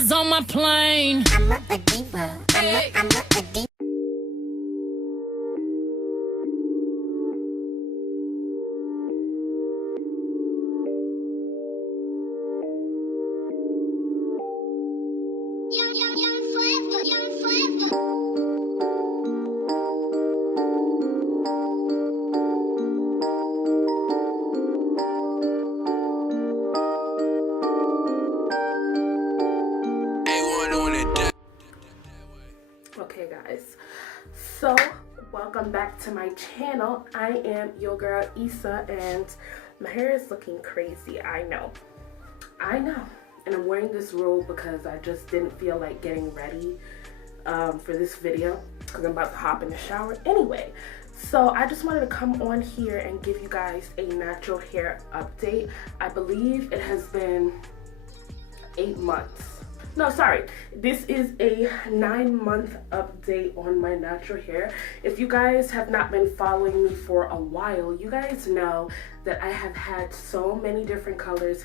passengers on my plane. I'm a diva. I'm a diva. Okay guys, so welcome back to my channel. I am your girl Isa, and my hair is looking crazy. I know, and I'm wearing this robe because I just didn't feel like getting ready for this video because I'm about to hop in the shower anyway. So I just wanted to come on here and give you guys a natural hair update. I believe it has been 8 months. No, sorry, this is a 9-month update on my natural hair. If you guys have not been following me for a while, you guys know that I have had so many different colors,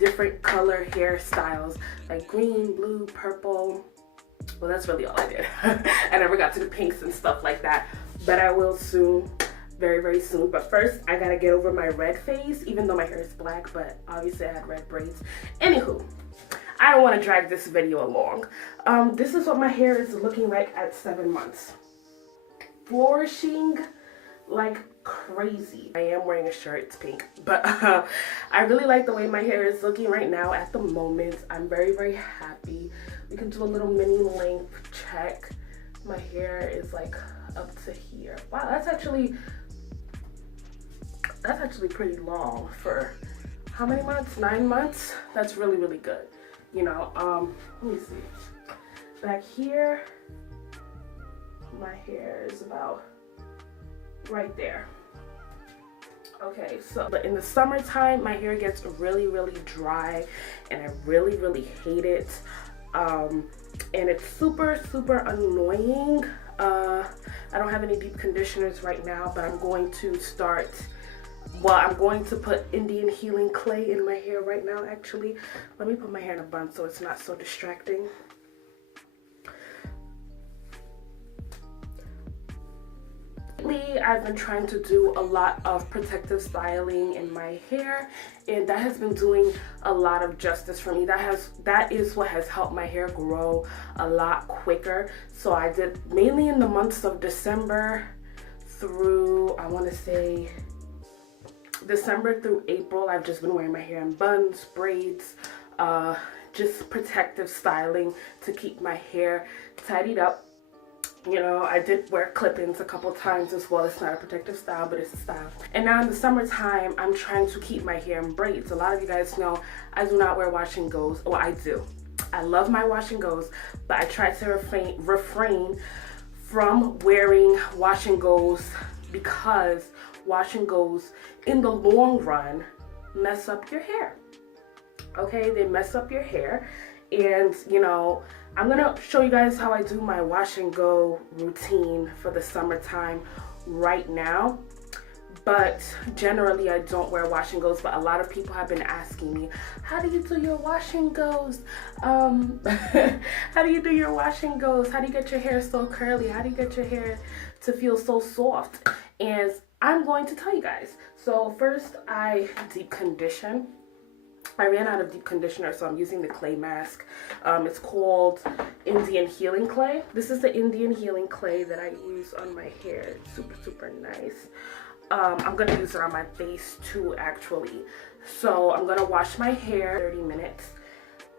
different color hairstyles, like green, blue, purple. Well, that's really all I did. I never got to the pinks and stuff like that, but I will soon, very, very soon. But first, I gotta get over my red phase, even though my hair is black, but obviously I had red braids. Anywho, I don't want to drag this video along. This is what my hair is looking like at 7 months. Flourishing like crazy. I am wearing a shirt, it's pink, but I really like the way my hair is looking right now at the moment. I'm very, very happy. We can do a little mini length check. My hair is like up to here. Wow, that's actually pretty long for how many months? 9 months? That's really, really good. You know, let me see. Back here, my hair is about right there. Okay, so, but in the summertime, my hair gets really, really dry, and I really, really hate it. And it's super, super annoying. I don't have any deep conditioners right now, but I'm going to start. Well, I'm going to put Indian healing clay in my hair right now, actually. Let me put my hair in a bun so it's not so distracting. Lately, I've been trying to do a lot of protective styling in my hair, and that has been doing a lot of justice for me. That is what has helped my hair grow a lot quicker. So I did mainly in the months of December through, I want to say, December through April. I've just been wearing my hair in buns, braids, just protective styling to keep my hair tidied up. You know, I did wear clip-ins a couple times as well. It's not a protective style, but it's a style. And now in the summertime, I'm trying to keep my hair in braids. A lot of you guys know I do not wear wash and goes. Well, I do. I love my wash and goes, but I try to refrain from wearing wash and goes because wash and goes in the long run mess up your hair. Okay, they mess up your hair. And you know, I'm gonna show you guys how I do my wash and go routine for the summertime right now. But generally I don't wear wash and goes, but a lot of people have been asking me, how do you do your wash and goes? How do you do your wash and goes? How do you get your hair so curly? How do you get your hair to feel so soft? And I'm going to tell you guys. So first, I deep condition. I ran out of deep conditioner, so I'm using the clay mask. It's called Indian Healing Clay. This is the Indian Healing Clay that I use on my hair. It's super, super nice. I'm gonna use it on my face too, actually. So I'm gonna wash my hair 30 minutes.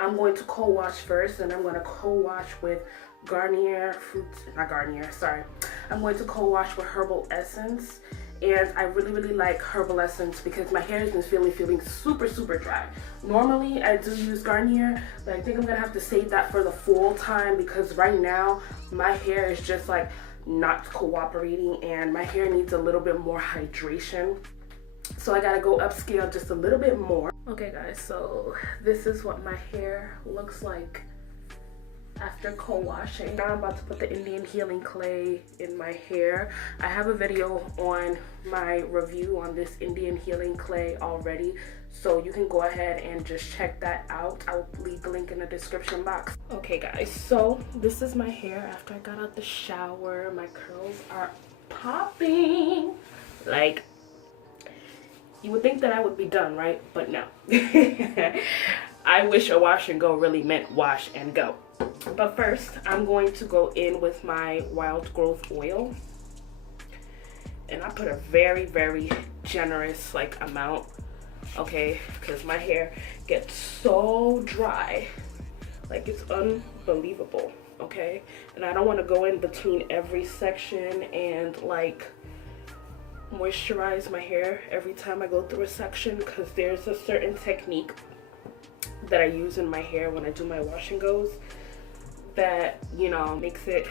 I'm going to co-wash first, and I'm gonna co-wash with Garnier fruits, not Garnier, sorry. I'm going to co-wash with Herbal Essence. And I really, really like Herbal Essence because my hair has been feeling super, super dry. Normally, I do use Garnier, but I think I'm gonna have to save that for the fall time because right now, my hair is just like not cooperating and my hair needs a little bit more hydration. So I gotta go upscale just a little bit more. Okay guys, so this is what my hair looks like after co-washing. Now I'm about to put the Indian healing clay in my hair. I have a video on my review on this Indian healing clay already, so you can go ahead and just check that out. I'll leave the link in the description box. Okay guys, so this is my hair after I got out the shower. My curls are popping. Like, you would think that I would be done, right? But no. I wish a wash and go really meant wash and go. But first, I'm going to go in with my wild growth oil. And I put a very, very generous like amount, okay? Because my hair gets so dry. Like, it's unbelievable, okay? And I don't want to go in between every section and like moisturize my hair every time I go through a section, because there's a certain technique that I use in my hair when I do my wash and goes that, you know, makes it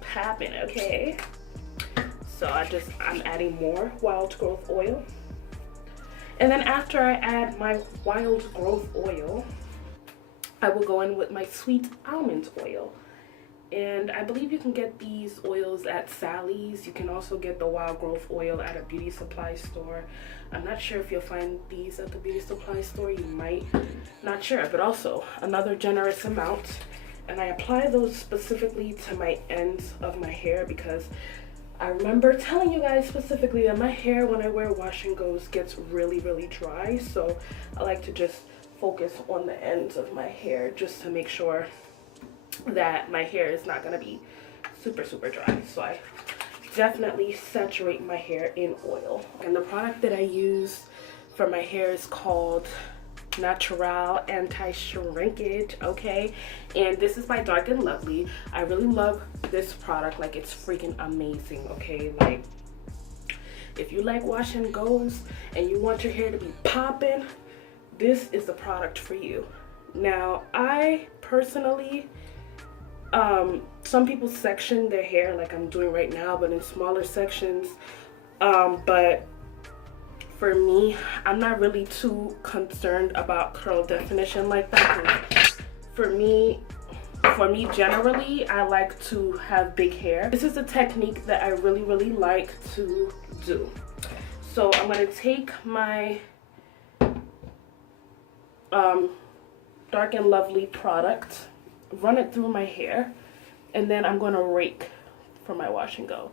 poppin', okay? So I'm adding more wild growth oil. And then after I add my wild growth oil, I will go in with my sweet almond oil. And I believe you can get these oils at Sally's. You can also get the wild growth oil at a beauty supply store. I'm not sure if you'll find these at the beauty supply store. You might, not sure, but also another generous amount. And I apply those specifically to my ends of my hair, because I remember telling you guys specifically that my hair when I wear wash and goes gets really, really dry. So I like to just focus on the ends of my hair just to make sure that my hair is not going to be super, super dry. So I definitely saturate my hair in oil. And the product that I use for my hair is called Natural Anti-Shrinkage, okay? And this is by Dark and Lovely. I really love this product. Like, it's freaking amazing, okay? Like, if you like wash and goes and you want your hair to be popping, this is the product for you. Now, I personally, some people section their hair like I'm doing right now, but in smaller sections. But for me, I'm not really too concerned about curl definition like that. For me generally, I like to have big hair. This is a technique that I really, really like to do. So I'm gonna take my Dark and Lovely product, run it through my hair, and then I'm gonna rake for my wash and go.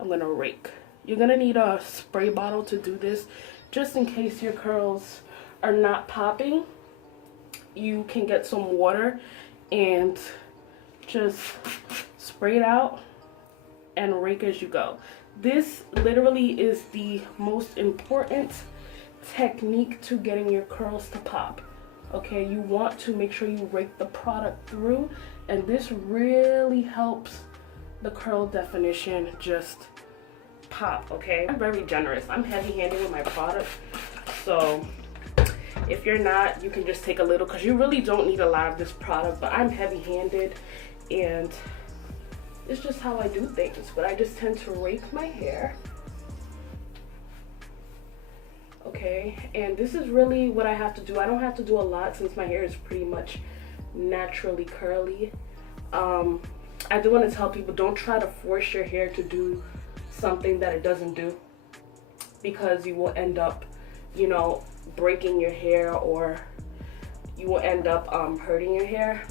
I'm gonna rake. You're gonna need a spray bottle to do this, just in case your curls are not popping. You can get some water and just spray it out and rake as you go. This literally is the most important technique to getting your curls to pop. Okay, you want to make sure you rake the product through, and this really helps the curl definition just pop, okay? I'm very generous. I'm heavy-handed with my product, so if you're not, you can just take a little, because you really don't need a lot of this product, but I'm heavy-handed, and it's just how I do things. But I just tend to rake my hair. Okay, and this is really what I have to do. I don't have to do a lot since my hair is pretty much naturally curly. I do want to tell people, don't try to force your hair to do something that it doesn't do, because you will end up, you know, breaking your hair, or you will end up hurting your hair.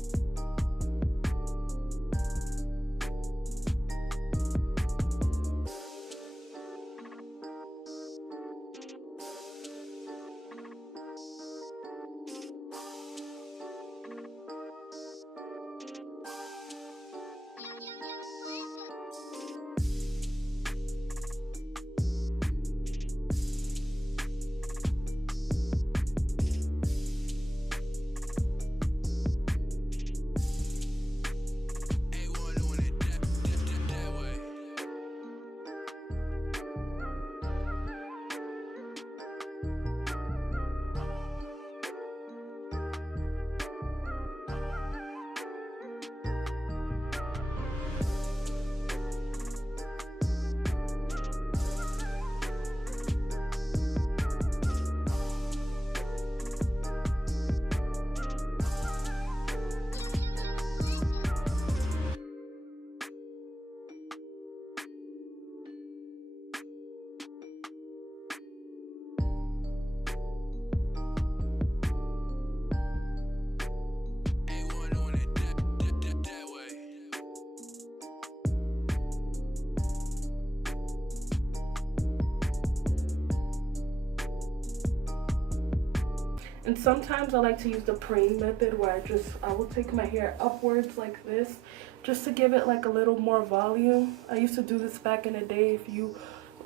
And sometimes I like to use the praying method where I will take my hair upwards like this just to give it like a little more volume. I used to do this back in the day. If you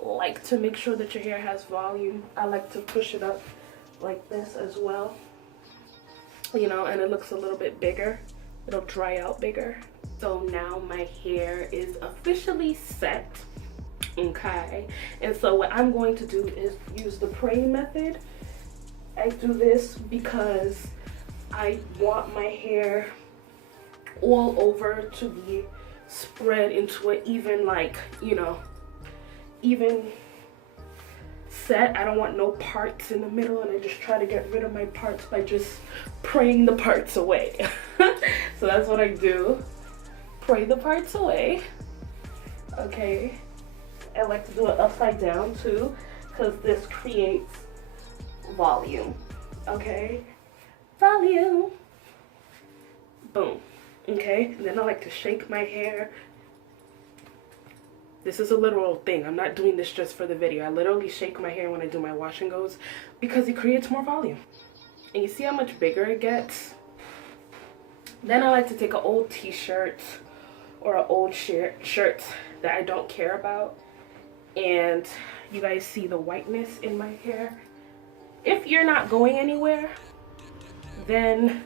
like to make sure that your hair has volume, I like to push it up like this as well, you know, and it looks a little bit bigger. It'll dry out bigger. So now my hair is officially set, okay? And so what I'm going to do is use the praying method. I do this because I want my hair all over to be spread into an even, like, you know, even set. I don't want no parts in the middle, and I just try to get rid of my parts by just praying the parts away. So that's what I do. Pray the parts away. Okay. I like to do it upside down too, because this creates volume. Okay. Volume. Boom. Okay. And then I like to shake my hair. This is a literal thing. I'm not doing this just for the video. I literally shake my hair when I do my wash and goes because it creates more volume. And you see how much bigger it gets? Then I like to take an old t-shirt or an old shirt that I don't care about, and you guys see the whiteness in my hair. If you're not going anywhere, then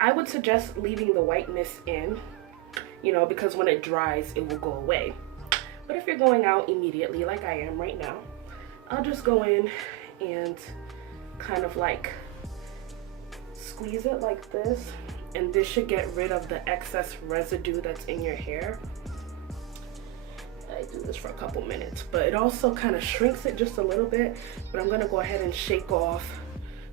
I would suggest leaving the whiteness in, you know, because when it dries, it will go away. But if you're going out immediately, like I am right now, I'll just go in and kind of like squeeze it like this, and this should get rid of the excess residue that's in your hair. I do this for a couple minutes, but it also kind of shrinks it just a little bit. But I'm gonna go ahead and shake off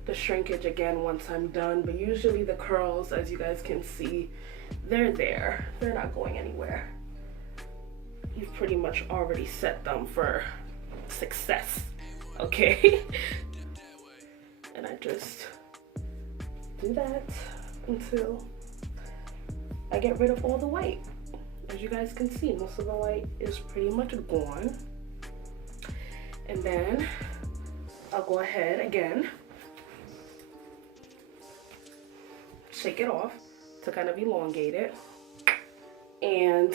the shrinkage again once I'm done. But usually the curls, as you guys can see, they're there. They're not going anywhere. You've pretty much already set them for success, okay? And I just do that until I get rid of all the white. As you guys can see, most of the white is pretty much gone. And then I'll go ahead again, shake it off to kind of elongate it. And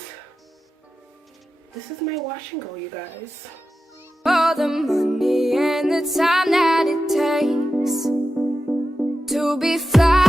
this is my wash and go, you guys. All the money and the time that it takes to be fly.